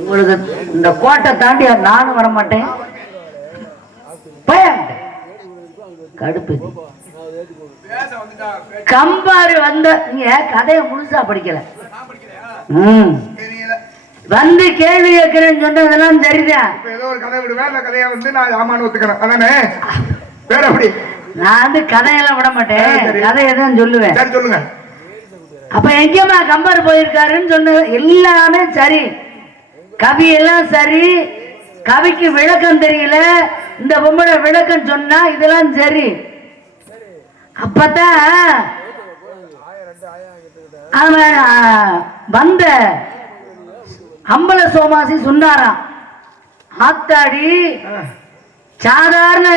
உங்களுக்கு இந்த கோட்டை தாண்டி நானும் வர மாட்டேன். கடுப்பு கம்பாரு வந்த நீங்க கதையை முழுசா படிக்கல. வந்து கேள்வி கேட்கிறேன்னு சொன்னதெல்லாம் சரிதான். ஏதோ ஒரு கதை விடுவேன். அந்த கதையை வந்து நான் ஆமான்னு ஒத்துக்கிறேன். அதானே வேற அப்படி நான் வந்து கதையெல்லாம் விட மாட்டேன். கதையை தான் சொல்லுவேன். சரி சொல்லுங்க. அப்ப எங்கேயுமா கம்பர் போயிருக்காருன்னு சொன்ன எல்லாமே சரி. கவி எல்லாம் சரி. கவிக்கு விளக்கம் தெரியல. இந்த பொம்மோட விளக்கம் சொன்னா இதெல்லாம் சரி. அப்பதான் அவன் வந்த அம்பல சோமாசி சொன்னாராம், ஆத்தாடி சாதாரண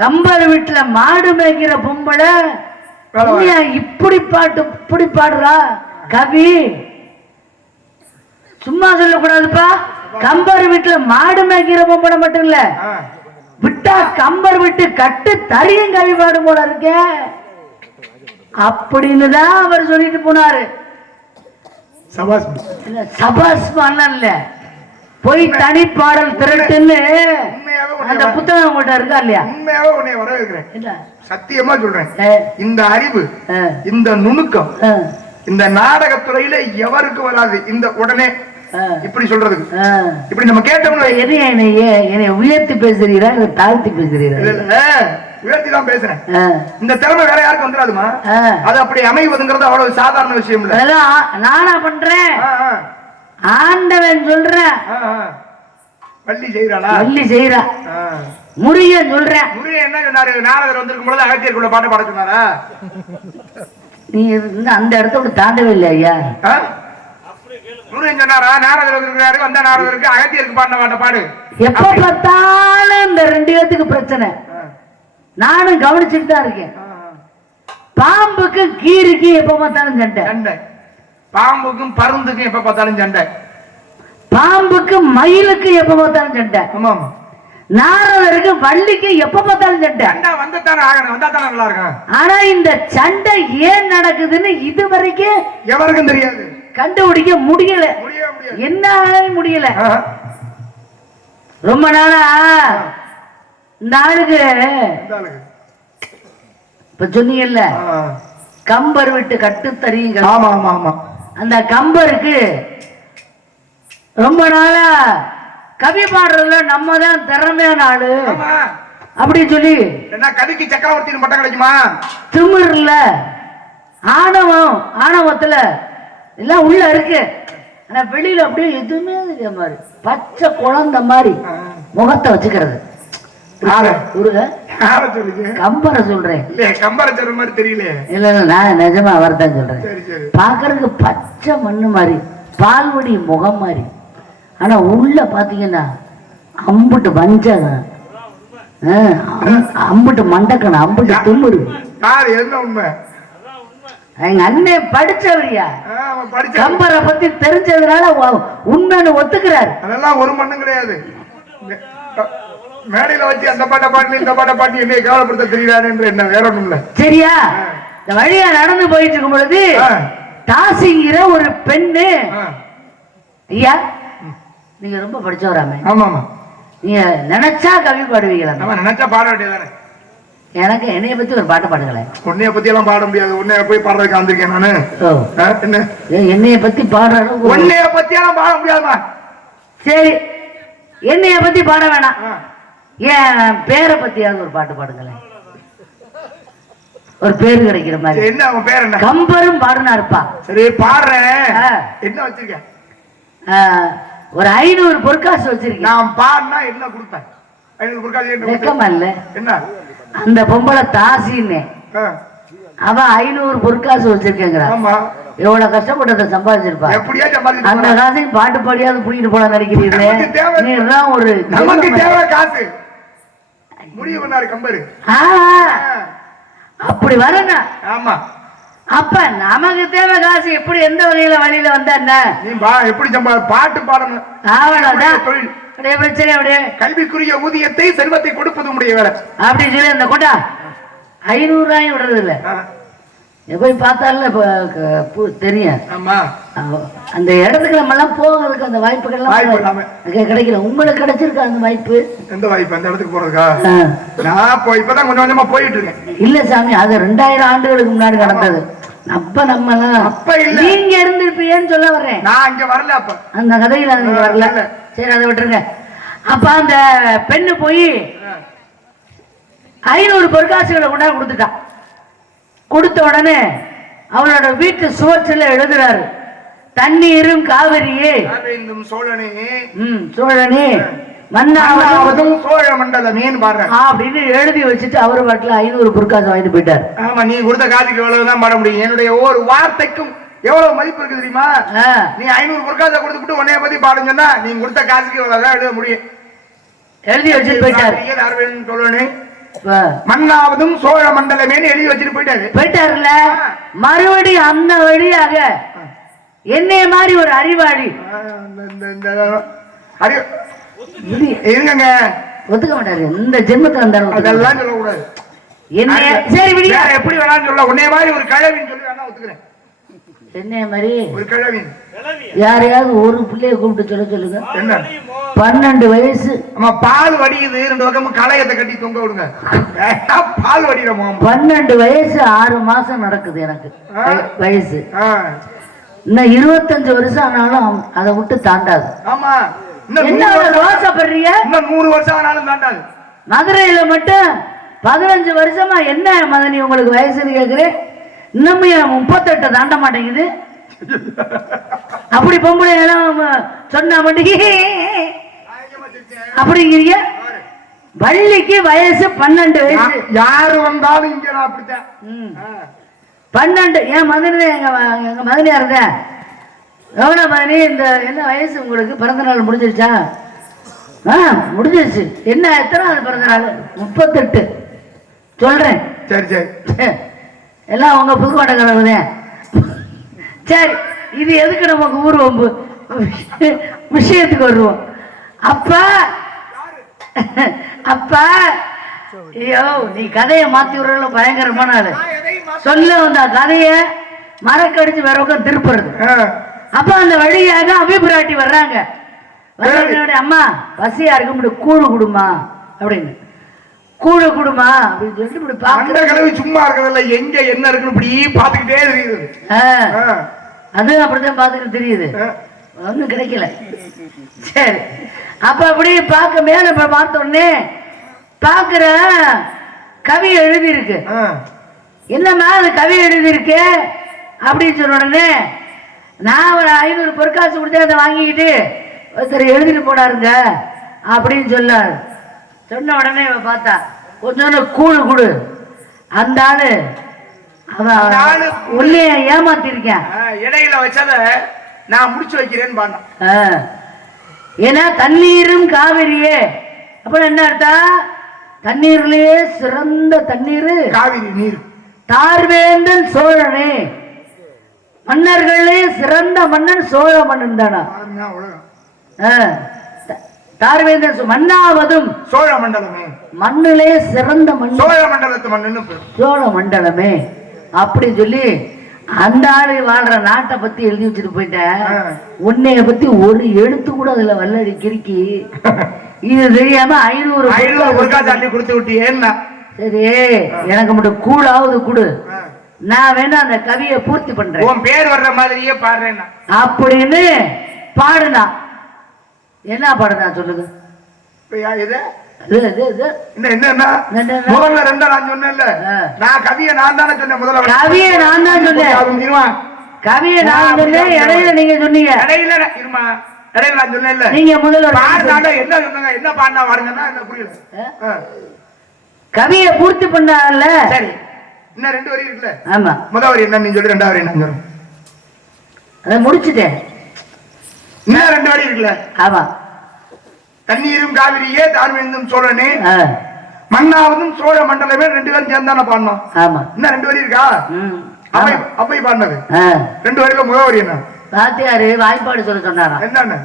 கம்பர் வீட்டுல மாடு மேய்க்கிற பொம்பளை இப்படி பாடுறா. கவி சும்மா சொல்லக்கூடாதுப்பா. கம்பர் வீட்டுல மாடு மேய்க்கிற பொம்பளை மட்டும் இல்ல, விட்டா கம்பர் விட்டு கட்டு தரியும் கவி பாடும் போல இருக்க அப்படின்னு தான் அவர் சொல்லிட்டு போனாரு. சபாஸ் இல்ல, போய் தனி பாடல் திரட்டுன்னு அந்த புத்தகம் உங்கள்கிட்ட இருக்கா இல்லையா? உண்மையாவே உன்னை வரவேற்கிறேன். சத்தியமா சொல்றேன். இந்த அறிவு, இந்த நுணுக்கம் இந்த நாடகத்துறையில எவருக்கு வராது. இந்த உடனே இப்படி சொல்றதுக்கு இப்படி நம்ம கேட்டோம்னா என்னை உயர்த்தி பேசுறீரா தாழ்த்தி பேசுறீரா? உயர்த்தி தான் பேசுறேன். இந்த திறமை வேற யாருக்கும் வந்துடாதுமா. அது அப்படி அமைவதுங்கிறது அவ்வளவு சாதாரண விஷயம் இல்ல. அதெல்லாம் நானா பண்றேன். ஆண்டவன் சொல்றேன். வள்ளி செய்யறாளா? வள்ளி செய்யறா. முருகன் சொல்றேன். முருகன் என்ன சொன்னாரு? நாரதர் வந்திருக்கும் பொழுது அகத்தியருக்குள்ள பாட்டு பாட சொன்னாரா? நீ அந்த இடத்த விட்டு தாண்டவே இல்லை ஐயா. முருகன் சொன்னாரா? நாரதர் வந்திருக்கிறாரு, வந்த நாரதருக்கு அகத்தியருக்கு பாடின பாட்ட பாடு. எப்ப பார்த்தாலும் இந்த 2 பேத்துக்கு பிரச்சனை. நானும் கவனிச்சுட்டு தான் இருக்கேன். பாம்புக்கு கீரிக்கு எப்ப பார்த்தாலும் சண்டை. பாம்புக்கும் பருந்துக்கும் எப்ப பார்த்தாலும் சண்டை. பாம்புக்கு மயிலுக்கு எப்ப பார்த்தாலும் சண்டை. நாரதருக்கு வள்ளிக்கு எப்ப பார்த்தாலும் சண்டை. வந்தானே ஆகணும், வந்தா தானே நல்லா இருக்கும். ஆனா இந்த சண்டை ஏன் நடக்குதுன்னு இது வரைக்கும் எவருக்கும் தெரியாது, கண்டுபிடிக்க முடியல. என்ன முடியல. ரொம்ப நாளா இந்த ஆளுக்கு இப்ப சொன்னீங்கல்ல கம்பர் விட்டு கட்டு தரீங்க. ஆமா ஆமா ஆமா. அந்த கம்பருக்கு ரொம்ப நாளா கவி பாடுறதுல நம்ம தான் திறமையான ஆளு அப்படின்னு சொல்லி கவிக்கு சக்கரவர்த்தி பட்டம் கிடைக்குமா? திமிர்ல ஆணவத்துல எல்லாம் உள்ள இருக்கு. ஆனா வெளியில அப்படியே எதுவுமே இதே மாதிரி பச்சை குழந்தை மாதிரி முகத்தை வச்சுக்கிறது. கம்பரை சொல்றேன். கம்பரை சொல்ற மாதிரி தெரியல. இல்ல நான் நிஜமா அவர்தான் சொல்றேன். பாக்குறதுக்கு பச்சை மண்ணு மாதிரி பால்வடி முகம் மாதிரி. ஆனா உள்ள பாத்தீங்கன்னா அம்புட்டு வஞ்சகம், அம்புட்டு மண்டக்கணும், அம்புட்டு திமிரு. உண்மை. எங்க அண்ணன் படிச்சவரியா, கம்பரை பத்தி தெரிஞ்சதுனால உண்மைன்னு ஒத்துக்கிறாரு. அதெல்லாம் ஒரு மண்ணும் கிடையாது. மேடையில வச்சு அந்த பாட்ட பாட்டு இந்த பாட்ட பாட்டு என்னைய கவலைப்படுத்த தெரியாது என்று என்ன வேற ஒண்ணும் இல்ல. சரியா? இந்த வழியா நடந்து போயிட்டு இருக்கும் பொழுது தாசிங்கிற ஒரு பெண்ணு, ஐயா நீங்க ரொம்ப படிச்சவராமே. ஆமா ஆமா. நீங்க நினைச்சா கவி பாடுவீங்களா? நினைச்சா பாட வேண்டியதானே. எனக்கு என்னைய பத்தி ஒரு பாட்டு பாடுங்களேன். உன்னைய பத்தி எல்லாம் பாட முடியாது. உன்னைய போய் பாடுறதுக்கு வந்திருக்கேன் நானு. என்ன என்னைய பத்தி பாடுற? உன்னைய பத்தி எல்லாம் பாட முடியாதுமா. சரி என்னைய பத்தி பாட வேணாம். ஏன் பேரை பத்தியாவது ஒரு பாட்டு பாடுங்களேன். ஒரு பேரு கிடைக்கிற மாதிரி. என்ன அவன் பேர் என்ன? கம்பரும் பாடுனா இருப்பா. சரி பாடுறேன். என்ன வச்சிருக்கேன்? ஒரு 500 பொற்காசு வச்சிருக்கேன். நான் பாடினா என்ன கொடுப்பேன்? 500 பொற்காசு வெக்கமா இல்ல? என்ன அந்த பொம்பளை தாசின்னு அவ 500 பொற்காசு வச்சிருக்கேங்கிறா. எவ்வளவு கஷ்டப்பட்டு சம்பாதிச்சிருப்பா. அந்த காசையும் பாட்டு பாடியாவது புடிக்கிட்டு போல நினைக்கிறீங்களே. நீதான் ஒரு காசு முடிவு பண்ணாரு கம்பரு. அப்படி வரணும். ஆமா. அப்ப நமக்கு தேவை காசு. எப்படி எந்த வழியில வந்தா நீ எப்படி பாட்டு பாடணும். அப்படியே பிரச்சனை. அப்படியே கல்விக்குரிய ஊதியத்தை செல்வத்தை கொடுப்பது உடைய வேலை அப்படின்னு சொல்லி அந்த கொண்டா 500 ரூபாயும் விடுறது இல்ல. போய் பார்த்தால தெரியும். அந்த இடத்துக்கு நம்ம எல்லாம் போகிறதுக்கு அந்த வாய்ப்புகள்லாம் கிடைக்கல. உங்களுக்கு கிடைச்சிருக்கா அந்த வாய்ப்பு? எந்த வாய்ப்பு? அந்த இடத்துக்கு போறதுக்கா? நான் இப்பதான் கொஞ்சம் கொஞ்சமா போயிட்டு இருக்கேன். இல்ல சாமி, அது 2000 ஆண்டுகளுக்கு முன்னாடி நடந்தது. அப்ப நம்ம அப்ப இல்ல, நீங்க இருந்திருப்பீங்கன்னு சொல்ல வர்றேன். நான் இங்க வரல. அப்ப அந்த கதையில நீங்க வரல. சரி, அதை விட்டுருங்க. அப்ப அந்த பெண்ணு போய் 500 பொற்காசுகளை கொண்டாந்து கொடுத்துட்டான். கொடுத்த உடனே அவளோட வீட்டு சுவற்றில எழுதுறாரு, தண்ணீரும் காவிரியே சோழனே மன்னாவதும் சோழ மண்டலமேன்னு பாடுற அப்படின்னு எழுதி வச்சுட்டு அவரு பாட்டுல 500 பொற்காசு வாங்கிட்டு போயிட்டாரு. ஆமா, நீ கொடுத்த காசுக்கு எவ்வளவுதான் பாட முடியும். என்னுடைய ஒவ்வொரு வார்த்தைக்கும் எவ்வளவு மதிப்பு இருக்கு தெரியுமா? நீ 500 பொற்காசை கொடுத்துட்டு உன்னைய பத்தி பாடுன்னு சொன்னா நீ கொடுத்த காசுக்கு எவ்வளவுதான் எழுத முடியும். எழுதி வச்சுட்டு போயிட்டாரு. சொல்லணும், மன்னாவதும் சோழ மண்டலமேன்னு எழுதி வச்சுட்டு போயிட்டாருல. மறுபடியும் அந்த வழியாக என்னைய மாதிரி ஒரு அறிவாளி இருங்க ஒத்துக்க மாட்டாரு. இந்த ஜென்மத்துல அதெல்லாம் சொல்லக்கூடாது. என்ன சரி எப்படி வேணாலும் சொல்ல. உன்னைய மாதிரி ஒரு கழவின்னு சொல்லி வேணா ஒத்துக்கிறேன். என்னைய மாதிரி ஒரு கழவி யாரையாவது ஒரு பிள்ளைய கூப்பிட்டு சொல்ல சொல்லுங்க. என்ன 12 வயசு பால் வடியுது, 2 பக்கமும் களையத்தை கட்டி தொங்க விடுங்க. பால் வடிகிற 12 வயசு 6 மாசம் நடக்குது எனக்கு வயசு. இன்னும் 25 வருஷம் ஆனாலும் அதை விட்டு தாண்டாது. ஆமா, என்ன ரோசப்படுறீங்க? இன்னும் 100 வருஷம் ஆனாலும் தாண்டாது. மதுரையில மட்டும் 15 வருஷமா என்ன மதனி உங்களுக்கு வயசுன்னு கேக்குறேன். இன்னமும் 38 தாண்ட மாட்டேங்குது. அப்படி பொம்பளை சொன்ன மாட்டேங்க அப்படிங்கிறீங்க. வள்ளிக்கு வயசு 12 வயசு. யாரு வந்தாலும் இங்க நான் அப்படித்தான் 12. என் மதனி எங்க மதனியா இருந்த எவ்வளோ மதனி இந்த என்ன வயசு உங்களுக்கு? பிறந்த நாள் முடிஞ்சிருச்சா? முடிஞ்சிருச்சு. என்ன எத்தனை பிறந்த நாள்? 38 சொல்றேன். சரி சரி, எல்லாம் உங்க புதுக்கோட்டை கலவுதே. சரி, இது எதுக்கு நமக்கு ஊர் வம்பு? விஷயத்துக்கு வருவோம். அப்ப ஐயோ, நீ கதையை மாத்தி விடுறதுல பயங்கரமான ஆளு. சொல்ல வந்த கதைய மரக்கடிச்சு வேற பக்கம் திருப்புறது. அப்ப அந்த வழியாக அபிபிராட்டி வர்றாங்க. அம்மா பசியா இருக்கு, கூழு குடுமா அப்படின்னு. கூழு குடுமா அப்படின்னு சொல்லிட்டு இப்படி பாக்குற சும்மா இருக்கிறதுல எங்க என்ன இருக்குன்னு இப்படி பாத்துக்கிட்டே தெரியுது. அது அப்படிதான் பாத்துக்கிட்டு தெரியுது, ஒன்னும் கிடைக்கல. சரி, அப்ப அப்படி பார்க்க மேல பார்த்த உடனே பாக்குற கவி எழுதி இருக்கு. என்னம்மா அது கவி எழுதி இருக்கு அப்படின்னு சொன்ன உடனே நான் ஒரு 500 பொற்காசு கொடுத்து அதை வாங்கிக்கிட்டு ஒருத்தர் எழுதிட்டு போனாருங்க அப்படின்னு சொன்னார். சொன்ன உடனே பார்த்தா கொஞ்சம் கூழு கொடு. அந்த ஆளு அவன் உள்ளே ஏமாத்திருக்கேன். இடையில வச்சத நான் முடிச்சு வைக்கிறேன்னு பாருங்க. ஏன்னா தண்ணீரும் காவிரியே அப்ப என்ன அர்த்தம்? தண்ணீர்லயே சிறந்த தண்ணீர் காவிரி நீர். தார்வேந்தன் சோழனே, மன்னர்களே சிறந்த மன்னன் சோழ மன்னன் தானா? தார்வேந்தன் மன்னாவதும் சோழ மண்டலமே, மண்ணிலே சிறந்த மண் சோழ மண்டலத்து மண்ணு சோழ மண்டலமே அப்படி சொல்லி அந்த ஆளு வாழ்ற நாட்டை பத்தி எழுதி வச்சுட்டு போயிட்டேன். உன்னைய பத்தி ஒரு எழுத்து கூட அதுல வல்லடி கிறுக்கி இது தெரியாம 500 தண்ணி கொடுத்து விட்டியேன்னா சரி, எனக்கு மட்டும் கூழாவது கொடு, நான் வேணா அந்த கவியை பூர்த்தி பண்றேன், உன் பேர் வர்ற மாதிரியே பாடுறேன் அப்படின்னு பாடுனா. என்ன பாடுனா சொல்லுங்க? முதல்ல 2 நான் சொன்னேன்ல, நான் கவியை நான் தானே சொன்னேன். முதல்ல கவியை நான் தான் சொன்னேன். கவியை நான் சொன்னேன், இடையில நீங்க சொன்னீங்க. இடையில இருமா, இடையில நான் சொன்னேன்ல, நீங்க முதல்ல பாடினால என்ன சொன்னாங்க, என்ன பாடினா பாருங்கன்னா என்ன புரியல. கவியை பூர்த்தி பண்ணால. சரி, இன்னும் 2 வரி இருக்குல்ல. ஆமா, முதல் வரி என்ன நீ சொல்லு, 2வது வரி நான் சொல்றேன். அதை முடிச்சுட்டேன். இன்னும் 2 வரி இருக்குல்ல. ஆமா, தண்ணீரும் காவிரியே தார்வேந்தும் சோழனே மன்னாவதும் சோழ மண்டலமே 2 பேரும் சேர்ந்தான பாடணும். ஆமா, இன்னும் 2 வரி இருக்கா? அப்பை பாடினது 2 வரியில முகவரி என்ன? வாத்தியாரு வாய்ப்பாடு சொல்ல சொன்னாரா? என்னன்னு?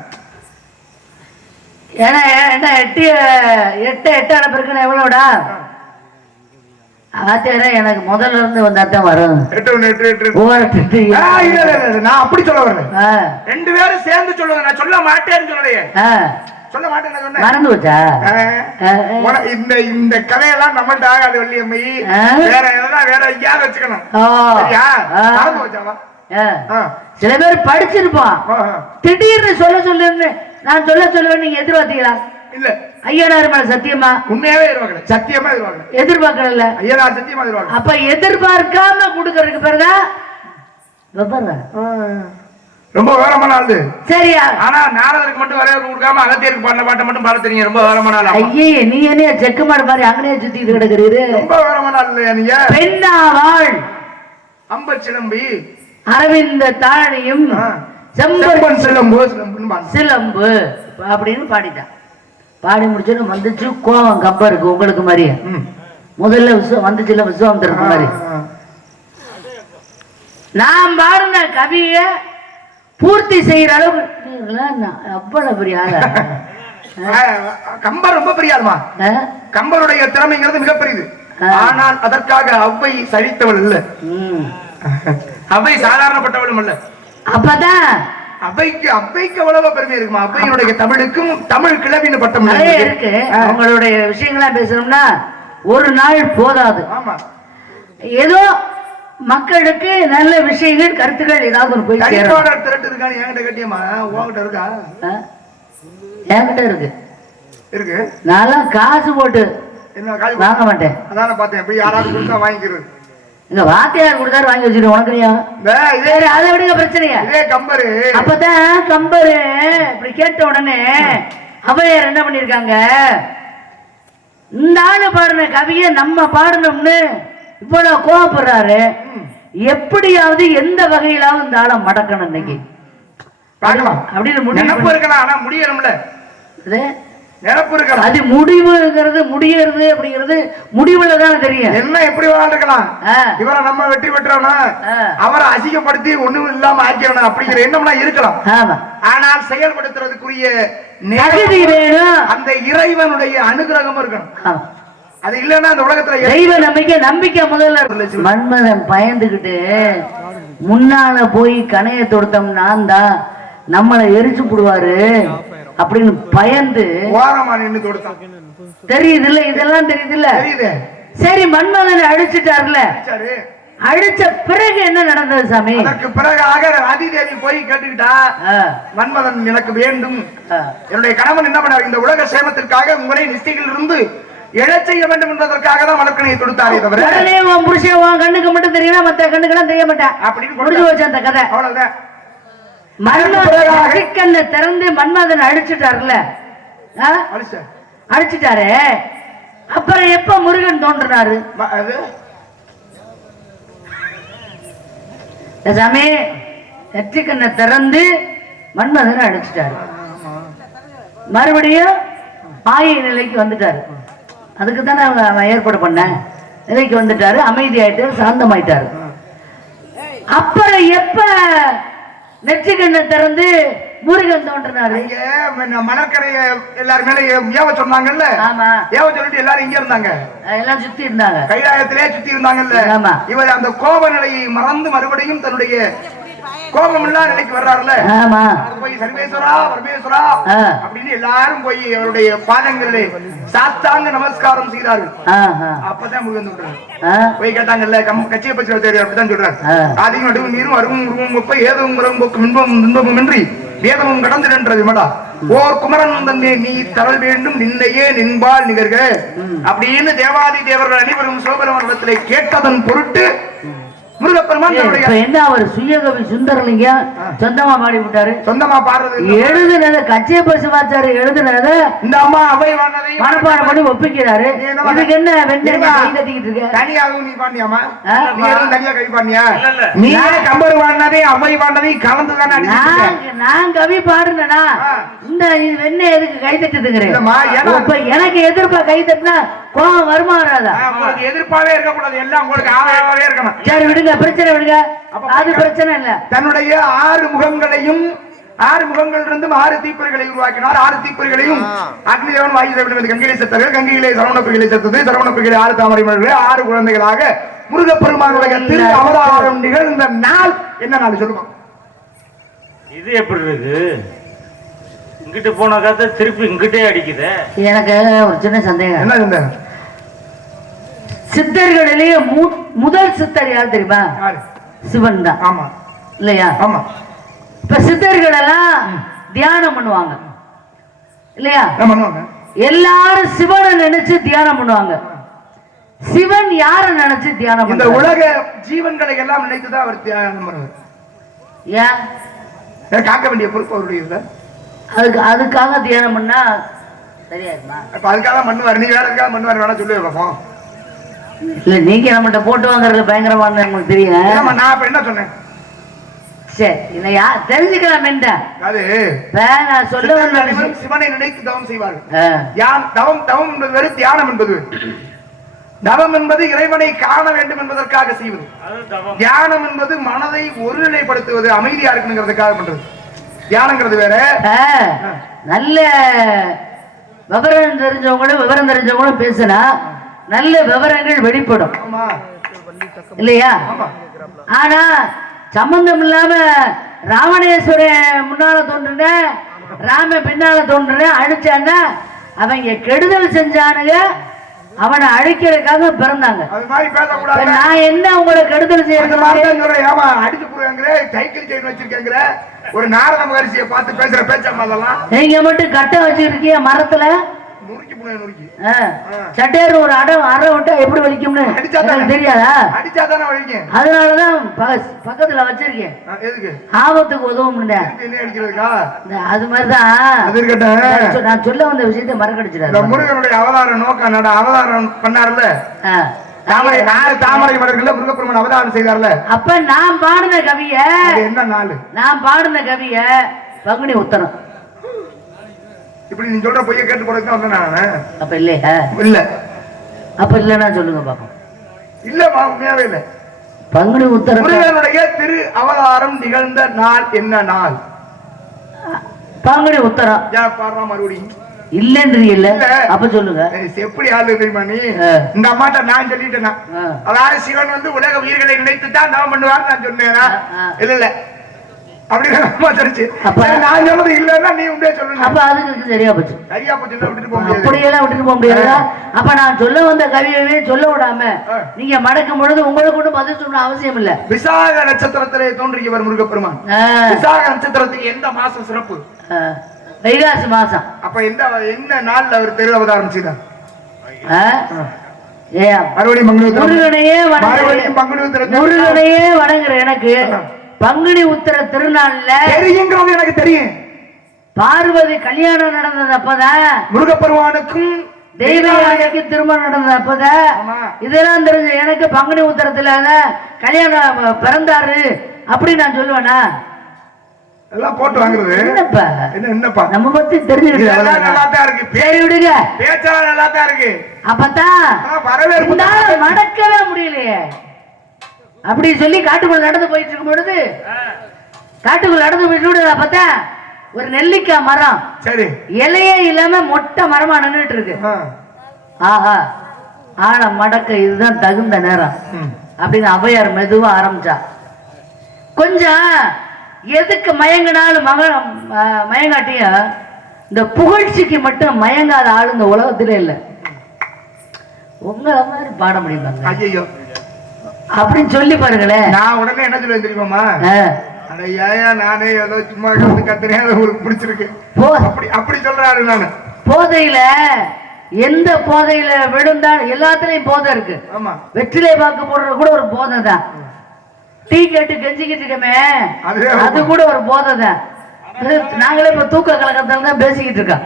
ஏன்னா என்ன 8 அனுப்பிருக்கணும் எவ்வளோடா? வாத்தியாரே எனக்கு முதல்ல இருந்து வந்தாத்தான் வரும். நான் அப்படி சொல்ல வரேன். 2 பேரும் சேர்ந்து சொல்லுங்க. நான் சொல்ல மாட்டேன்னு சொல்லலையே. சொல்ல மாட்டேன் மறந்து வச்சா. இந்த கதையெல்லாம் நம்மள்ட்ட ஆகாது வள்ளியம்மை. வேற எதாவது வேற எங்கேயாவது வச்சுக்கணும். மறந்து வச்சாவா? சில பேர் படிச்சிருப்பான், திடீர்னு சொல்ல நான் சொல்லுவேன். நீங்க எதிர்பார்த்தீங்களா? இல்ல. ஐயனார் மேல சத்தியமா? உண்மையாவே எதிர்பார்க்கல. சத்தியமா எதிர்பார்க்கல. ஐயனார் சத்தியமா எதிர்பார்க்கல. அப்ப எதிர்பார்க்காம கொடுக்கறதுக்கு பேருதான் ரொம்ப விவரமான ஆளு. சரியா? ஆனா நாரதருக்கு மட்டும் வரையறுக்க கொடுக்காம அகத்தியருக்கு பாடின பாட்டை மட்டும் பாட தெரியும். ரொம்ப விவரமான ஆளு. ஐயே, நீ என்ன செக்கு மாடு மாதிரி அங்கனே சுத்திட்டு கிடக்குறீரு? ரொம்ப விவரமான ஆளு நீங்க. பெண்ணாவாள் அம்பச்சிலம்பி அரவிந்த தாரணியும் செம்பன் சிலம்பு அப்படின்னு பாடிட்டான். பாடி முடிச்சோன்னு வந்துச்சு கோவம் கம்பருக்கு உங்களுக்கு மாதிரி. முதல்ல விஷயம் வந்துச்சுல விஸ்வாமித்திரருக்கு மாதிரி. நான் பாடின கவிய பூர்த்தி செய்யற அளவுக்கு அவ்வளவு பெரிய ஆள. கம்பர் ரொம்ப பெரிய ஆளுமா. கம்பருடைய திறமைங்கிறது மிகப்பெரியது. ஆனால் அதற்காக அவ்வை சலித்தவள் இல்ல. அவ்வை சாதாரணப்பட்டவளும் அல்ல. அப்பதான் அவ்வைக்கு அவ்வளவு பெருமை இருக்குமா? அவ்வையினுடைய தமிழுக்கும் தமிழ் கிளவின்னு பட்டம் இருக்கு. அவங்களுடைய விஷயங்களா பேசணும்னா ஒரு நாள் போதாது. ஆமா, ஏதோ மக்களுக்கு நல்ல விஷயங்கள் கருத்துக்கள் ஏதாவது ஒரு போய் திரட்டு இருக்கான்னு என்கிட்ட கட்டியமா? உங்ககிட்ட இருக்கா? என்கிட்ட இருக்கு. இருக்கு. நான் காசு போட்டு வாங்க மாட்டேன். அதான பார்த்தேன். எப்படி யாராவது கொடுத்தா வாங்கிக்கிறது. இங்க வாத்தியார் கொடுத்தாரு வாங்கி வச்சிருக்கேன். உனக்குறியா? அதை விடுங்க பிரச்சனையா. இதே கம்பரு. அப்பதான் கம்பரு இப்படி கேட்ட உடனே அவையார் என்ன பண்ணிருக்காங்க, இந்த ஆளு பாடின கவிய நம்ம பாடணும்னு இவ்வளவு கோவப்படுறாரு. எப்படியாவது எந்த வகையிலாவது இந்த ஆளை மடக்கணும் இன்னைக்கு அப்படின்னு முடிவு இருக்கலாம். ஆனா முடியணும்ல. அது முடிவுங்கிறது முடியறது அப்படிங்கிறது முடிவுல தானே தெரியும். என்ன எப்படி வாழ்க்கலாம்? இவரை நம்ம வெற்றி பெற்றோம்னா அவரை அசிங்கப்படுத்தி ஒண்ணும் இல்லாம ஆக்கிறோம் அப்படிங்கிற எண்ணம்லாம் இருக்கலாம். ஆனால் செயல்படுத்துறதுக்குரிய தகுதி வேணும். அந்த இறைவனுடைய அனுகிரகம் இருக்கணும். அது இல்லன்னா அந்த உலகத்துல தெய்வ நம்பிக்கை முதல்ல. மன்மதன் பயந்துகிட்டு முன்னால போய் கணைய தொடுத்தோம் நான் தான் நம்மளை எரிச்சு போடுவாரு அப்படின்னு பயந்து ஓரமா நின்னு தொடுத்தான். தெரியுது இல்ல? இதெல்லாம் தெரியுது இல்ல? சரி, மன்மதனை அழிச்சிட்டாருல. அழிச்ச பிறகு என்ன நடந்தது சாமி? அதற்கு பிறகாக ஆதிதேவி போய் கேட்டுக்கிட்டா, மன்மதன் எனக்கு வேண்டும், என்னுடைய கணவன் என்ன பண்ணார், இந்த உலக சேமத்திற்காக உங்களை நிச்சயில் இருந்து எழச் செய்ய வேண்டும் என்பதற்காக தான் வழக்கணையை தொடுத்தாரே தவிர உடனே உன் புருஷன் உன் கண்ணுக்கு மட்டும் தெரியும், மத்த கண்ணுக்கெல்லாம் தெரிய மாட்டேன் அப்படின்னு முடிஞ்சு வச்ச அந்த கதை. அவ்வளவுதான். மன்மதன் திறந்து மன்மதன் அழிச்சுட்டாருல, அழிச்சுட்டாரு. அப்புறம் எப்ப முருகன் தோன்றினாரு? சாமி நெற்றிக்கண்ணை திறந்து மன்மதனை அழிச்சுட்டாரு. மறுபடியும் மாயை நிலைக்கு வந்துட்டாரு. அதுக்கு தானே அவங்க ஏற்பாடு பண்ண நிலைக்கு வந்துட்டாரு. அமைதியாயிட்டாரு, சாந்தமாயிட்டாரு. அப்புறம் எப்ப நெற்றிக்கண்ணை திறந்து முருகன் தோன்றினாரு? மலர்கரைய எல்லாரும் மேல ஏவ சொன்னாங்கல்ல. ஆமா, ஏவ சொல்லிட்டு எல்லாரும் இங்க இருந்தாங்க, எல்லாம் சுத்தி இருந்தாங்க, கைலாயத்திலே சுத்தி இருந்தாங்கல்ல. ஆமா. இவர் அந்த கோப நிலையை மறந்து மறுபடியும் தன்னுடைய கோபம் இல்லா நிலைக்கு வர்றாருல. ஆமா. போய் சர்வேஸ்வரா பரமேஸ்வரா அப்படின்னு எல்லாரும் போய் அவருடைய பாதங்களிலே சாஸ்தாங்க நமஸ்காரம் செய்தார்கள். அப்பதான் முருகன் சொல்றாரு. போய் கேட்டாங்கல்ல, கட்சியை பற்றி தெரியும், அப்படித்தான் சொல்றாரு. ஆதியும் நடுவும் நீரும் அருவும் உருவம் ஒப்ப ஏதவும் உறவும் போக்கும் இன்பமும் துன்பமும் இன்றி வேதமும் கடந்து நின்றது மேடா ஓர் குமரன் தந்தே நீ தரல் வேண்டும் நின்னையே நின்பால் நிகர்க அப்படின்னு தேவாதி தேவர்கள் அனைவரும் சோபரமண்டலத்திலே கேட்டதன் பொருட்டு முருகப்பெருமான் என்ன அவர் சுயகவி சுந்தரலிங்கம் சொந்தமா பாடி விட்டாரு. சொந்தமா பாடுறது எழுதுனத கட்சிய பசு வாச்சாரு, எழுதுனத இந்த அம்மா அவை மனப்பாடம் பண்ணி ஒப்பிக்கிறாரு. இதுக்கு என்ன வெண்ணெய் கை தட்டிக்கிட்டு இருக்க? தனியாகவும் நீ பாண்டியாமா? நீ எதுவும் தனியா கவி பாண்டியா? நீ கம்பர் பாடினதே அவை பாடினதையும் கலந்துதானே? நான் கவி பாடுனா இந்த வெண்ணெய் எதுக்கு கை தட்டுதுங்கிறேன். எனக்கு எதிர்ப்பா கை தட்டினா கோபம் வருமா வராதா? உங்களுக்கு எதிர்ப்பாவே இருக்கக்கூடாது, எல்லாம் உங்களுக்கு ஆதரவாவே இருக்கணும். சரி விடுங்க, பிரச்சனை விடுங்க, அது பிரச்சனை இல்ல. தன்னுடைய 6 முகங்களையும் 6 முகங்கள் இருந்தும் 6 தீப்பொறிகளை உருவாக்கினார். 6 தீப்பொறிகளையும் அக்னி தேவன் வாயு தேவன் கங்கையிலே செத்தார்கள். கங்கையிலே சரவணப்பொறிகளை செத்தது. சரவணப்பொறிகளை 6 தாமரை மலர்களே 6 குழந்தைகளாக முருகப்பெருமானுடைய திரு அவதாரம் நிகழ்ந்த நாள் என்ன நாள் சொல்லுவோம்? இது எப்படி இருக்கு? இங்கிட்டு போன கதை திருப்பி இங்கிட்டே அடிக்குது. எனக்கு ஒரு சின்ன சந்தேகம். என்ன சந்தேகம்? சித்தர்களிலேயே முதல் சித்தர் யார் தெரியுமா? சிவன் தான். ஆமா இல்லையா? ஆமா. இப்ப சித்தர்கள் எல்லாம் தியானம் பண்ணுவாங்க இல்லையா? எல்லாரும் சிவனை நினைச்சு தியானம் பண்ணுவாங்க. சிவன் யார நினைச்சு தியானம் இந்த உலக ஜீவன்களை எல்லாம் நினைத்துதான் அவர் தியானம் பண்ணுவார். ஏன் காக்க வேண்டிய பொறுப்பு அவருடைய. அதுக்காக தியானம் பண்ணா சரியாயிருமா? அப்ப அதுக்காக பண்ணுவார். நீ வேற எதுக்காக பண்ணுவார் வேணா சொல்லி வைப்போம். இல்ல நீங்க நம்மகிட்ட போட்டு வாங்குறது பயங்கரமான உங்களுக்கு தெரியும். நான் இப்ப என்ன சொன்னேன்? சரி இல்லையா தெரிஞ்சுக்கலாம். நான் சொல்ல சிவனை நினைத்து தவம் செய்வார்கள். தவம் என்பது வேறு, தியானம் என்பது. தவம் என்பது இறைவனை காண வேண்டும் என்பதற்காக செய்வது. தியானம் என்பது மனதை ஒருநிலைப்படுத்துவது, அமைதியா இருக்கணுங்கிறதுக்காக பண்றது. தியானங்கிறது வேற. நல்ல விவரம் தெரிஞ்சவங்களும் பேசினா நல்ல விவரங்கள் வெளிப்படும் இல்லையா? ஆனா சம்பந்தம் இல்லாம ராவணேஸ்வரன் முன்னால தோன்றுன ராம பின்னால தோன்றுன அழிச்சான்னா அவங்க கெடுதல் செஞ்சானுங்க. அவனை அழிக்கிறதுக்காக பிறந்தாங்க. நான் என்ன உங்களை கெடுதல் வச்சிருக்கேங்கிற ஒரு நாரத மகரிஷியை பார்த்து பேசுற பேச்செல்லாம் நீங்க மட்டும் கட்ட வச்சிருக்கீங்க மரத்துல சட்டையர் ஒரு அரை விட்டா எப்படி வலிக்கும்னு தெரியாதா? அதனாலதான் பக்கத்துல வச்சிருக்கேன். ஆபத்துக்கு உதவும். அது மாதிரிதான் நான் சொல்ல வந்த விஷயத்தை மறக்கடிச்சிடாரு. முருகனுடைய அவதார நோக்கம் அவதாரம் பண்ணார்ல, தாமரை மலர்கள்ல முருகப்பெருமான் அவதாரம் செய்தார்ல. அப்ப நான் பாடின கவிய என்ன நாள்? நான் பாடின கவிய பங்குனி உத்தரம். இப்படி நீ சொல்ற பொய்ய கேட்டு போறதுக்கு அப்ப இல்லையா? இல்ல அப்ப இல்லன்னா சொல்லுங்க பாப்போம். இல்லமா உண்மையாவே இல்ல. பங்குனி உத்தரம் முருகனுடைய திரு அவதாரம் நிகழ்ந்த நாள் என்ன நாள்? பங்குனி உத்தரம். பாடுறா மறுபடியும் இல்ல அப்ப சொல்லுங்க. எப்படி ஆளு தெரியுமா நீ? இந்த அம்மாட்ட நான் சொல்லிட்டேனா? அதாவது சிவன் வந்து உலக உயிர்களை நினைத்து தான் தவம் பண்ணுவான்னு நான் சொன்னேனா? இல்ல நான் சொல்றது இல்லன்னா நீ உண்டே சொல்லணும். அப்ப அதுக்கு சரியா போச்சு. சரியா போச்சு. விட்டுட்டு போக முடியாது. அப்படியெல்லாம் விட்டுட்டு போக முடியாதா? அப்ப நான் சொல்ல வந்த கவியவே சொல்ல விடாம நீங்க மடக்கும் பொழுது உங்களுக்கு ஒன்றும் பதில் சொல்லணும் அவசியம் இல்ல. விசாக நட்சத்திரத்திலே தோன்றியவர் முருகப்பெருமான். விசாக நட்சத்திரத்துக்கு எந்த மாசம் சிறப்பு? வைகாசி மாசம். அப்ப என்ன நாள்ல அவர் திரு அவதாரம் செய்தார்? முருகனையே வணங்குற எனக்கு பங்குனி உத்தர திருநாள்ல தெரியுங்கிறது எனக்கு தெரியும். பார்வதி கல்யாணம் நடந்தது அப்பதான். முருகப்பெருமானுக்கும் தெய்வயானைக்கு திருமணம் நடந்தது அப்பதான். இதெல்லாம் தெரிஞ்ச எனக்கு பங்குனி உத்தரத்துல கல்யாணம் பிறந்தாரு அப்படி நான் சொல்லுவேனா? எல்லாம் போட்டு வாங்குறது என்னப்பா நம்ம பத்தி தெரிஞ்சுக்கிட்டு விடுங்க. பேச்சாளர் நல்லா தான் இருக்கு. அப்பதான் மடக்கவே முடியலையே. அப்படி சொல்லி காட்டுக்குள்ள நடந்து போயிட்டு இருக்கும் பொழுது பார்த்தா ஒரு நெல்லிக்காய் மரம், சரி இலையே இல்லாம மொட்டை மரமா நின்றுட்டு இருக்கு. ஆஹா ஆனா மடக்க இதுதான் தகுந்த நேரம் அப்படின்னு ஔவையார் மெதுவா ஆரம்பிச்சா. கொஞ்சம் எதுக்கு மயங்கினாலும் மயங்காட்டியும் இந்த புகழ்ச்சிக்கு மட்டும் மயங்காத ஆளு இந்த உலகத்திலே இல்லை. உங்களை மாதிரி பாட முடியுமாங்க? ஐயோ அப்படின்னு சொல்லி பாருங்களேன். நான் உடனே என்ன சொல்லுவேன் தெரியுமாமா? நானே ஏதோ சும்மா கத்துறேன் உங்களுக்கு பிடிச்சிருக்கு அப்படி சொல்றாரு. நானு போதையில எந்த போதையில விழுந்தா எல்லாத்துலயும் போதை இருக்கு. வெற்றிலை பாக்கு போடுறது கூட ஒரு போதை தான். டீ கேட்டு கெஞ்சிக்கிட்டு இருக்கமே அது கூட ஒரு போதை தான். நாங்களே இப்ப தூக்க கலக்கத்துல தான் பேசிக்கிட்டு இருக்கோம்.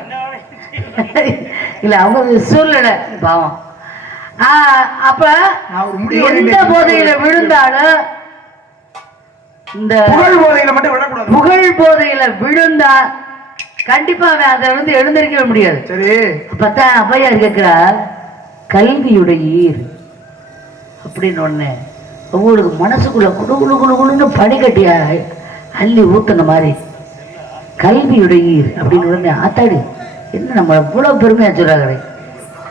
இல்ல அவங்க சூழ்நிலை பாவம். அப்ப எந்த போதையில விழுந்தாலும் இந்த புகழ் போதையில மட்டும் விழக்கூடாது. புகழ் போதையில விழுந்தா கண்டிப்பா அதை வந்து எழுந்திருக்கவே முடியாது. சரி அப்பதான் ஔவையார் கேட்கிறார் கல்வியுடைய ஈர் அப்படின்னு ஒண்ணு உங்களுக்கு மனசுக்குள்ள குழு குழு குழு குழுன்னு பனிக்கட்டியா அள்ளி ஊத்துன மாதிரி கல்வியுடையீர் அப்படின்னு உடனே ஆத்தாடி என்ன நம்ம இவ்வளவு பெருமையா சொல்றாங்க.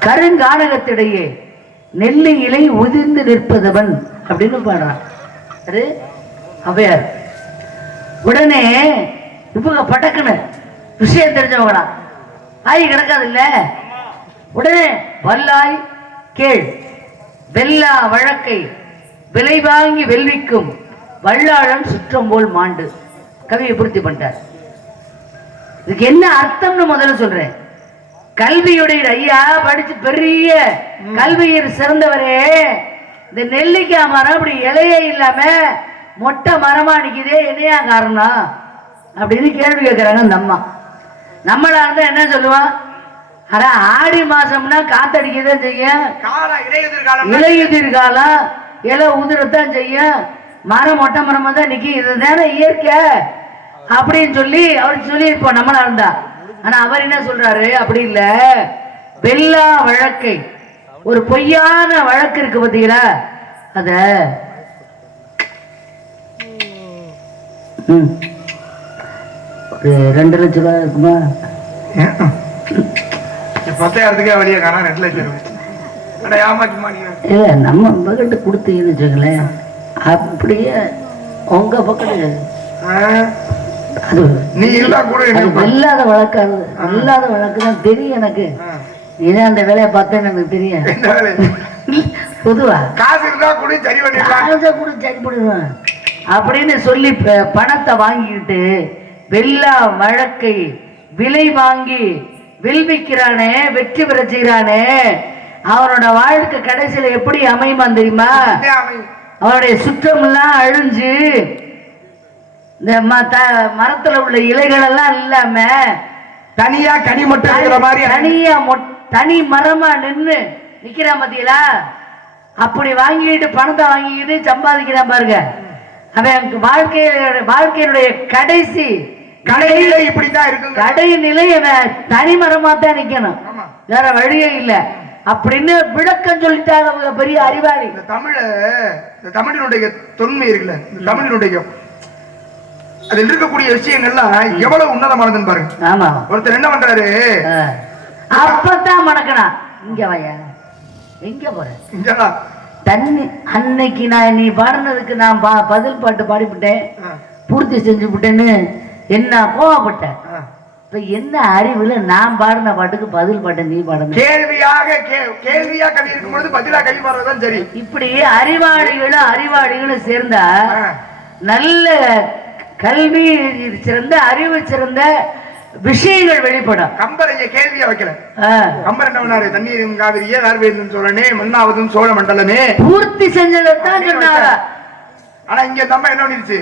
கருங்கானகத்திடையே நெல்லி இலை உதிர்ந்து நிற்பதவன் அப்படின்னு பாடுறான் அவையார். உடனே இவங்க பட்டக்குன்னு விஷயம் தெரிஞ்சவங்களா ஆய் கிடக்காது இல்ல. உடனே வல்லாய் கேள் வெல்லா வழக்கை விலை வாங்கி வெல்விக்கும் வல்லாளன் சுற்றம் போல் மாண்டு கவியை பூர்த்தி பண்ணிட்டார். இதுக்கு என்ன அர்த்தம்னு முதல்ல சொல்றேன். கல்வியுடைய ஐயா படிச்சு பெரிய கல்வியில் சிறந்தவரே, இந்த நெல்லிக்காய் மரம் அப்படி இலையே இல்லாம மொட்டை மரமா நிக்குதே என்னையா காரணம் அப்படின்னு கேள்வி கேட்கிறாங்க அந்த அம்மா. நம்மளா இருந்தா என்ன சொல்லுவான், ஆனா ஆடி மாசம்னா காத்தடிக்கதான் செய்யும், இலையுதிர் காலம் இலை உதிரத்தான் செய்யும், மரம் மொட்டை மரமா தான் நிக்கி, இதுதானே இயற்கை அப்படின்னு சொல்லி அவருக்கு சொல்லி இருப்போம் நம்மளா இருந்தா. ஆனா அவர் என்ன சொல்றாரு, அப்படி இல்ல, வெல்லா வழக்கை ஒரு பொய்யான வழக்கு இருக்கு பாத்தீங்களா, அத 2 லட்சம் ரூபாய் இருக்குமா, 10,000 வழியா காணா 2 லட்சம் இல்ல நம்ம பக்கத்து கொடுத்தீங்கன்னு வச்சுங்களேன், அப்படியே உங்க பக்கத்து அது நீ எல்லாம் கூட இல்லாத வழக்கு, அது இல்லாத வழக்கு தான் தெரியும் எனக்கு. இதே அந்த வேலையை பார்த்தேன்னு எனக்கு தெரியும். பொதுவா காசு இருந்தா கூட சரி பண்ணிடுவேன் அப்படின்னு சொல்லி பணத்தை வாங்கிக்கிட்டு வெல்லா வழக்கை விலை வாங்கி வில்விக்கிறானே, வெற்றி பெற செய்யறானே, அவனோட வாழ்க்கை கடைசியில எப்படி அமையுமா தெரியுமா, அவனுடைய சுற்றம் எல்லாம் அழிஞ்சு இந்த மரத்துல உள்ள இலைகள் எல்லாம் இல்லாம தனியா கனி மட்டும் இருக்கிற மாதிரி தனியா தனி மரமா நின்னு நிக்கிறான் பாத்தீங்களா, அப்படி வாங்கிட்டு பணத்தை வாங்கிட்டு சம்பாதிக்கிறான் பாருங்க. அவன் வாழ்க்கையினுடைய கடைசி கடையில இப்படித்தான் இருக்கு, கடைநிலை தனி மரமா தான் நிக்கணும், வேற வழியே இல்ல அப்படின்னு விளக்கம் சொல்லிட்டாங்க பெரிய அறிவாளி. இந்த தமிழினுடைய தொன்மை இருக்குல்ல, இந்த தமிழினுடைய அதில் இருக்கக்கூடிய விஷயங்கள்லாம் எவ்வளவு உன்னதமானதுன்னு பாருங்க. ஆமா, ஒருத்தர் என்ன பண்றாரு, அப்பதான் மணக்கணா இங்க வய எங்க போற தண்ணி, அன்னைக்கு நான் நீ பாடினதுக்கு நான் பதில் பாட்டு பாடிவிட்டேன், பூர்த்தி செஞ்சு விட்டேன்னு என்ன கோவப்பட்டேன். இப்ப என்ன அறிவுல நான் பாடின பாட்டுக்கு பதில் பாட்டு நீ பாடணும், கேள்வியா கவி இருக்கும் பொழுது பதிலா கவி பாடுறதுதான் சரி. இப்படி அறிவாளிகளும் சேர்ந்தா நல்ல கல்வி சிறந்த அறிவு சிறந்த விஷயங்கள் வெளிப்படும். கம்பர் கேள்வியா வைக்கல, கம்பர் என்ன பண்ணாரு, தண்ணீரும் காவிரியே நார்வேந்தன் சோழனே மண்ணாவதும் சோழ மண்டலமே பூர்த்தி செஞ்சதான் சொன்னாங்க. ஆனா இங்க நம்ம என்ன பண்ணிருச்சு,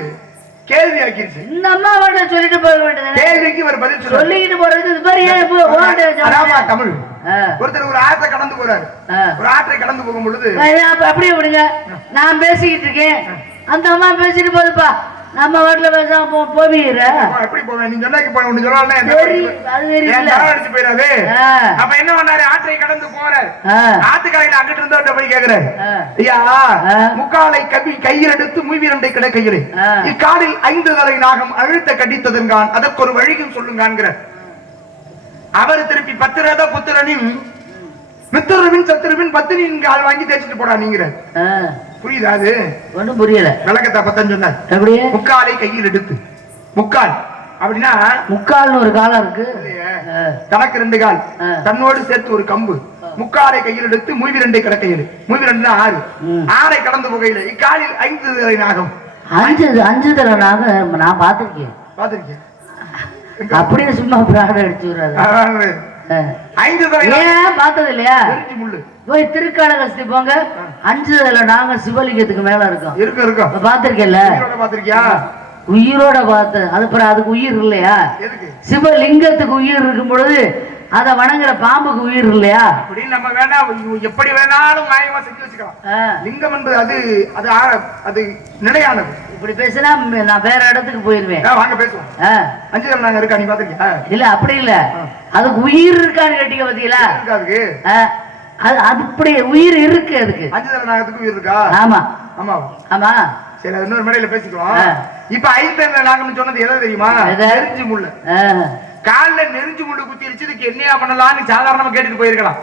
கேள்வி ஆக்கிருச்சு. இந்த அம்மா சொல்லிட்டு போக வேண்டியது, கேள்விக்கு ஒரு பதில் சொல்லிட்டு போறது தமிழ். ஒருத்தர் ஒரு ஆற்றை கடந்து போறாரு, ஒரு ஆற்றை கடந்து போகும் பொழுது அப்படியே விடுங்க, நான் பேசிக்கிட்டு இருக்கேன், அந்த அம்மா பேசிட்டு போகுதுப்பா, நம்ம வீட்டுல பேசாம போவீர எப்படி போவேன், நீ சொன்னாக்கி போய் ஒண்ணு சொல்லலாம் போயிடாது. அப்ப என்ன பண்ணாரு, ஆற்றை கடந்து போறாரு, ஆத்துக்காரையில அங்கிட்டு இருந்தவர்கிட்ட போய் கேக்குறாரு, ஐயா முக்காலை கவி கையில் எடுத்து மூவிரண்டை கிடக்கையிலே இக்காலில் 5 தலை நாகம் அழுத்த கடித்ததன்கான் அதற்கு ஒரு வழியும் சொல்லுங்கான்கிறார். அவர் திருப்பி 10 ரத புத்திரனின் மித்திரவின் சத்திரவின் பத்தினின் கால் வாங்கி தேய்ச்சிட்டு போடா நீங்கிற. புரியுதா? அது ஒண்ணும் புரியல. விளக்கத்தை பத்தன்னு சொன்னார். எப்படியே முக்காலை கையில் எடுத்து, முக்கால் அப்படின்னா முக்கால்னு ஒரு காலம் இருக்கு, தனக்கு 2 கால், தன்னோடு சேர்த்து ஒரு கம்பு, முக்காலை கையில் எடுத்து மூவிரண்டை கிடக்கையில், மூவிரண்டு 6, 6ஐ கடந்து போகையில் இக்காலில் 5 தலை நாகம். 5 தலை நாகம் நான் பாத்திருக்கேன் அப்படின்னு சும்மா பிராட அடிச்சு விடுறாரு. 5 தலை பார்த்தது இல்லையா, போய் திருக்காலகஸ்தி போங்க, 5 தலை நாங்க சிவலிங்கத்துக்கு மேல இருக்கோம் பாத்திருக்கேன்ல, உயிரோட பார்த்து அது பிறகு அதுக்கு உயிர் இல்லையா, சிவலிங்கத்துக்கு உயிர் இருக்கும் பொழுது அதை வணங்குற பாம்புக்கு உயிர் இல்லையா, நம்ம வேணா எப்படி வேணாலும் மாயமா செஞ்சு வச்சுக்கலாம். லிங்கம் என்பது அது அது அது நிலையானது. இப்படி பேசினா நான் வேற இடத்துக்கு போயிருவேன். வாங்க பேசுவோம். 5 தலை நாங்க இருக்கா, நீ பாத்திருக்கியா? இல்ல அப்படி இல்ல, அதுக்கு உயிர் இருக்கான்னு கேட்டீங்க பாத்தீங்களா, அது அப்படி உயிர் இருக்கு, அதுக்கு 5 தலை நாகத்துக்கு உயிர் இருக்கா? ஆமா ஆமா ஆமா. சரி இன்னொரு மேடையில பேசிக்குவோம். இப்ப ஐந்தறிவு நாகம்னு சொன்னது எதை தெரியுமா? நெருஞ்சி முள்ள. கால்ல நெருஞ்சி முள்ளு குத்திருச்சு, இதுக்கு என்னையா பண்ணலாம்னு சாதாரணமா கேட்டுட்டு போயிருக்கலாம்.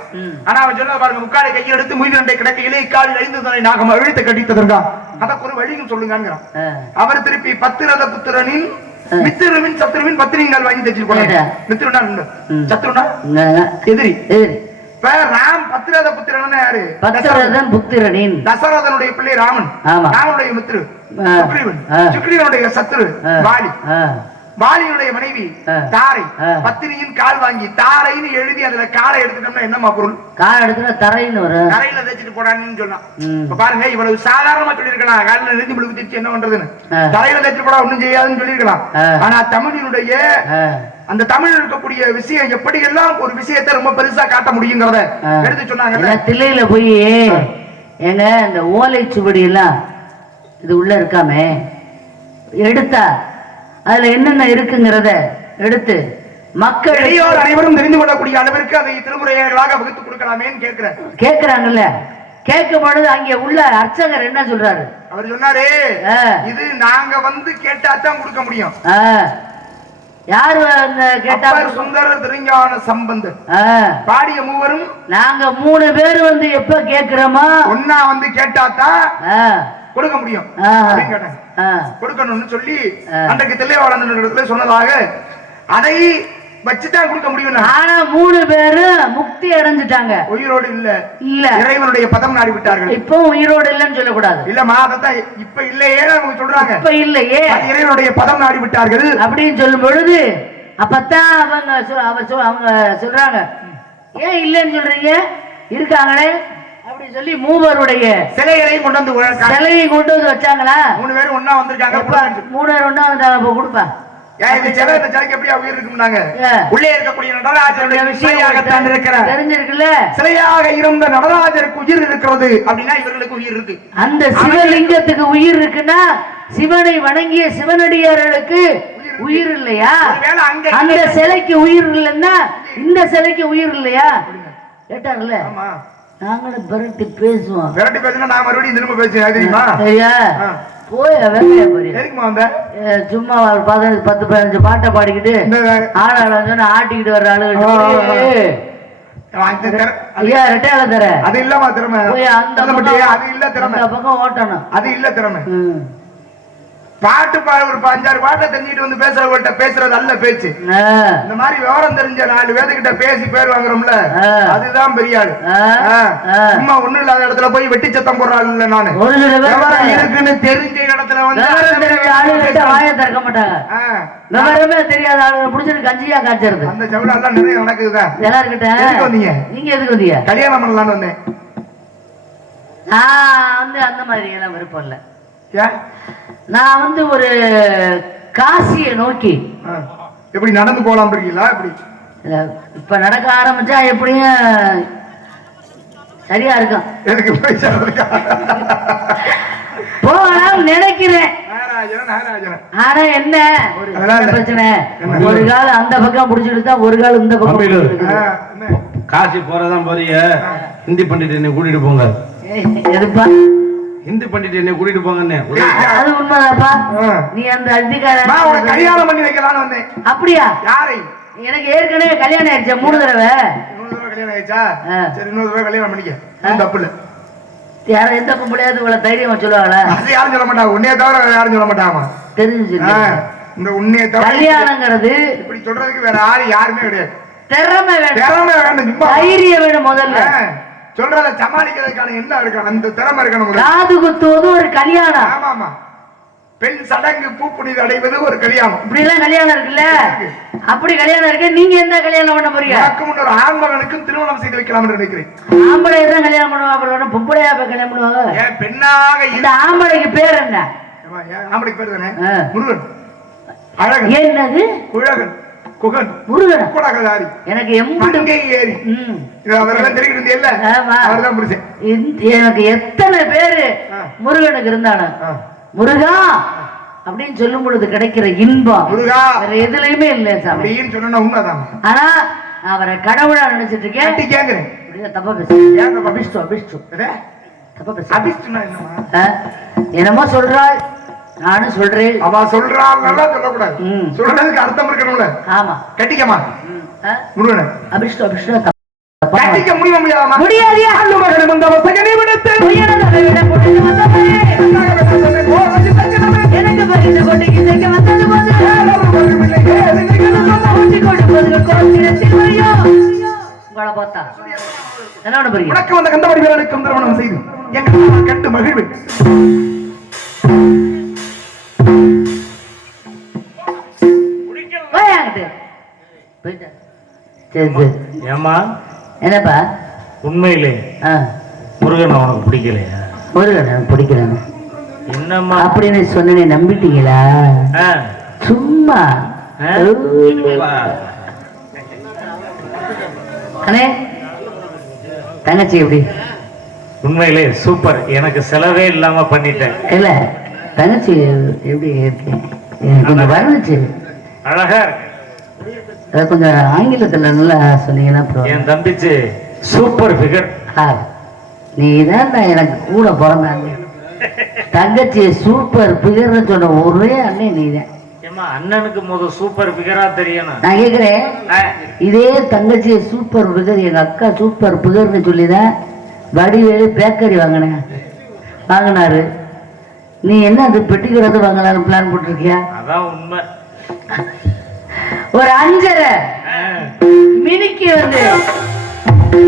ஆனா அவன் சொன்ன பாருங்க, முக்காலை கையை எடுத்து முயல் கிடக்கையிலே இக்காலில் 5 தலை நாகம் அழுத்த கட்டித்ததற்கா அதற்கு ஒரு வழியும் சொல்லுங்க. அவர் திருப்பி பத்திரத புத்திரனின் மித்திரவின் சத்ருவின் பத்திரிகால் வாங்கி தச்சு போனாங்க. மித்திரனா சத்ருனா எதிரி. ராம் பத்திரத புத்திரன் யாரு? பத்திரதன் புத்திரனின் தசரதனுடைய பிள்ளை ராமன். ராமனுடைய மித்திரு சுக்ரீவன். சுக்ரீவனுடைய சத்ரு வாலி. வாலியுடைய மனைவி தாரை. பத்திரியின் கால் வாங்கி தாரைன்னு எழுதி அதுல காலை எடுத்துட்டோம்னா என்னமா பொருள்? கால் எடுத்துனா தரைன்னு வரும். தரையில தேய்ச்சிட்டு போடான்னு சொன்னான். இப்ப பாருங்க, இவ்வளவு சாதாரணமா சொல்லிருக்கலாம், காலில் நெருஞ்சி முழுக்கு திருச்சி என்ன பண்றதுன்னு. தரையில தேய்ச்சிட்டு போடா ஒண்ணும் செய்யாதுன்னு சொல்லிருக்கலாம். ஆனா தமிழினுடைய அந்த தமிழ் இருக்கக்கூடிய விஷயம் எப்படி எல்லாம் ஒரு விஷயத்தை ரொம்ப பெருசா காட்ட முடியுங்கிறத எடுத்து சொன்னாங்க. தில்லையில போய் ஏங்க இந்த ஓலை சுவடி எல்லாம் இது உள்ள இருக்காமே எடுத்தா அதுல என்னென்ன இருக்குங்கிறத எடுத்து மக்கள் அனைவரும் தெரிந்து கொள்ளக்கூடிய அளவிற்கு அதை திருமுறைகளாக வகுத்து கொடுக்கலாமேன்னு கேட்கிறாங்கல்ல. கேட்கும் பொழுது அங்கே உள்ள அர்ச்சகர் என்ன சொல்றாரு? அவர் சொன்னாரு, இது நாங்க வந்து கேட்டாதான் கொடுக்க முடியும். யாரு கேட்டா? சுந்தரர் திருஞான சம்பந்தர் பாடிய மூவரும் நாங்க 3 பேர் வந்து எப்ப கேட்கிறோமோ ஒன்னா வந்து கேட்டாதான் கொடுக்க முடியும் அப்படின்னு கேட்டாங்க. கொடுக்கணும்னு சொல்லி அன்றைக்கு தில்லைவாழந்தனிடத்துல சொன்னதாக அதை வச்சுதான் கொடுக்க முடியும். ஆனா 3 பேரும் முக்தி அடைஞ்சிட்டாங்க, உயிரோடு இல்ல இறைவனுடைய பதம் நாடி விட்டார்கள். இப்போ உயிரோடு இல்லன்னு சொல்லக்கூடாது. இல்லம்மா, அதான் இப்ப இல்லையே அவங்க சொல்றாங்க. இப்ப இல்லையே, இறைவனுடைய பதம் நாடி விட்டார்கள் அப்படின்னு சொல்லும் பொழுது அப்பதான் அவங்க சொல்றாங்க, ஏன் இல்லன்னு சொல்றீங்க, இருக்காங்களே அப்படி சொல்லி மூவருடைய சிலையை கொண்டு வந்து வச்சாங்களா? 3 பேரும் ஒன்னா வந்திருக்காங்க. 3 பேர் ஒன்னா வந்துட்டாங்க. கொடுப்பா உள்ளே இருக்கக்கூடிய நடராஜருடைய விஷயமாகத்தான் இருக்கிறார். தெரிஞ்சிருக்குல்ல, சிலையாக இருந்த நடராஜருக்கு உயிர் இருக்கிறது அப்படின்னா இவர்களுக்கு உயிர் இருக்கு. அந்த சிவலிங்கத்துக்கு உயிர் இருக்குன்னா சிவனை வணங்கிய சிவனடியார்களுக்கு உயிர் இல்லையா? அந்த சிலைக்கு உயிர் இல்லைன்னா இந்த சிலைக்கு உயிர் இல்லையா? கேட்டார்ல, நாங்களும் விரட்டி பேசுவோம். விரட்டி பேசினா நான் மறுபடியும் திரும்ப பேசுவேன் தெரியுமா? சரியா? சும்மா 10-15 பாட்டை பாடிக்கிட்டு ஆளாள ஆட்டிக்கிட்டு வர்ற ஆளுகிட்ட ஐயா ரெட்டையால தர அது இல்லமா திறமை. அது இல்ல திறமை, பக்கம் ஓட்டணும். அது இல்ல திறமை. பாட்டு ஒரு 5-6 பாட்டை தெரிஞ்சுட்டு வந்து பேசுறவங்கள்ட்ட பேசுறது அல்ல பேச்சு. இந்த மாதிரி விவரம் தெரிஞ்ச 4 பேர்கிட்ட பேசி பேர் வாங்குறோம்ல, அதுதான் பெரிய ஆளு. சும்மா ஒண்ணும் இல்லாத இடத்துல போய் வெட்டி சத்தம் போடுறாள் இல்ல. நானு இருக்குன்னு தெரிஞ்ச இடத்துல வந்து வாய திறக்க மாட்டாங்க. விவரமே தெரியாத ஆளுங்க புடிச்சிட்டு கஞ்சியா காய்ச்சறது. அந்த சவுள எல்லாம் நிறைய நடக்குதுதான். எல்லாருக்கிட்ட வந்தீங்க, நீங்க எதுக்கு வந்தீங்க? கல்யாணம் பண்ணலான்னு வந்தேன். நான் வந்து அந்த மாதிரி எல்லாம் விருப்பம் இல்ல. நான் வந்து ஒரு காசியை நோக்கி எப்படி நடந்து போலாம் இருக்கீங்களா? எப்படி இப்ப நடக்க ஆரம்பிச்சா எப்படியும் சரியா இருக்கும். எனக்கு போகலாம் நினைக்கிறேன். ஆனா என்ன பிரச்சனை, ஒரு கால் அந்த பக்கம் புடிச்சிட்டு தான் ஒரு கால் இந்த பக்கம். காசி போறதான் போறீங்க, ஹிந்தி பண்டிட் என்ன கூட்டிட்டு போங்க. எதுப்பா ஹிந்தி பண்டிட் என்ன கூட்டிட்டு போங்கன்னு? அது உண்மைதாப்பா. நீ அந்த அதிகாரம் கல்யாணம் பண்ணி வைக்கலான்னு வந்தேன். அப்படியா? யாரை? எனக்கு ஏற்கனவே கல்யாணம் ஆயிடுச்சு 3 தடவை. கல்யாணம் ஆயிடுச்சா? சரி, இன்னொரு தடவை கல்யாணம் பண்ணிக்க. தப்பு இல்ல. யாரும் எந்த முடியாது இவ்வளவு தைரியமா சொல்லுவாங்களா? அது யாரும் சொல்ல மாட்டாங்க. உன்னைய தவிர யாரும் சொல்ல மாட்டாங்க. தெரிஞ்சு இந்த உன்னைய தவிர கல்யாணங்கிறது இப்படி சொல்றதுக்கு வேற ஆள் யாருமே கிடையாது. திறமை வேணும், திறமை வேணும், தைரியம் வேணும். முதல்ல சொல்றத சமாளிக்கிறதுக்கான என்ன இருக்கணும், அந்த திறமை இருக்கணும். காது குத்துவது ஒரு கல்யாணம். ஆமா ஆமா. பெண் சடங்கு பூ புனித அடைவது ஒரு கல்யாணம். இப்படி எல்லாம் கல்யாணம் இருக்குல்ல. அப்படி கல்யாணம் இருக்கு. நீங்க எந்த கல்யாணம் பண்ண போறீங்க? எனக்கு முன்னர் ஆண்மகனுக்கும் திருமணம் செய்து வைக்கலாம் என்று நினைக்கிறேன். ஆம்பளை தான் கல்யாணம் பண்ணுவாங்க, அப்புறம் பொம்பளையா போய் கல்யாணம் பண்ணுவாங்க. ஏன் பெண்ணாக இந்த ஆம்பளைக்கு பேர் என்ன? ஆம்பளைக்கு பேர் தானே முருகன். அழகன். என்னது? குழகன். குகன். முருகன். குடகதாரி. எனக்கு எம்புங்கை ஏறி அவரெல்லாம் தெரிவிட்டு இருந்தேல்ல, அவர்தான் புரிச்சேன். எனக்கு எத்தனை பேரு முருகனுக்கு இருந்தாலும் முருகா அப்படின்னு சொல்லும் பொழுது கிடைக்கிற இன்பம் முருகா வேற எதுலயுமே இல்ல அப்படின்னு சொன்னா உண்மைதான். ஆனா அவரை கடவுளா நினைச்சிட்டு இருக்கேன். கேக்குறேன், தப்பா பேசுறேன். தப்பா பேச என்னமோ சொல்றாள். நானும் சொல்றேன். அவ சொல்றாங்க சொல்லக்கூடாது. சொல்றதுக்கு அர்த்தம் இருக்கணும்ல. ஆமா. கட்டிக்கமா முருகனை அபிஷ்டு அபிஷ்டு கட்டிக்க முடியுமா? முடியாதியா? அல்லு மகன் வந்த வசகனை விடுத்து எனக்கு பரிசு கொண்டு இசைக்க வந்தது போது உங்களை பார்த்தா என்ன பண்ண போறீங்க? உனக்கு வந்த கந்தவடி வீரனுக்கும் திருமணம் செய்து எங்க கண்டு மகிழ்வு. ஏமா என்னப்பா உண்மையிலே முருகன் உனக்கு பிடிக்கலையா? முருகன் எனக்கு பிடிக்கலன்னு என்னம்மா அப்படின்னு சொன்ன நம்பிட்டீங்களா? சும்மா அண்ணே தங்கச்சி எப்படி? உண்மையிலே சூப்பர். எனக்கு செலவே இல்லாம பண்ணிட்டேன். இல்ல தங்கச்சி எப்படி இருக்கு? கொஞ்சம் வரணுச்சு. அழகா கொஞ்சம் ஆங்கிலத்துல நல்லா சொன்னீங்கன்னா. என் தம்பிச்சு சூப்பர் ஃபிகர். நீ தான் எனக்கு கூட பிறந்தாங்க. தங்கச்சி சூப்பர் பிகர்னு சொன்ன ஒரே அண்ணே நீதான். அண்ணனுக்கு முதல் சூப்பர் பிகரா தெரியணும். நான் கேக்குறேன், இதே தங்கச்சி சூப்பர் பிகர் எங்க அக்கா சூப்பர் பிகர்னு சொல்லிதான் வடிவேலு பேக்கரி வாங்கினாரு. நீ என்ன அது பெட்டிக்கிறது வாங்கலாம்னு பிளான் போட்டிருக்கியா? அதான் உண்மை. ஒரு 5.5 மினிக்கு வந்து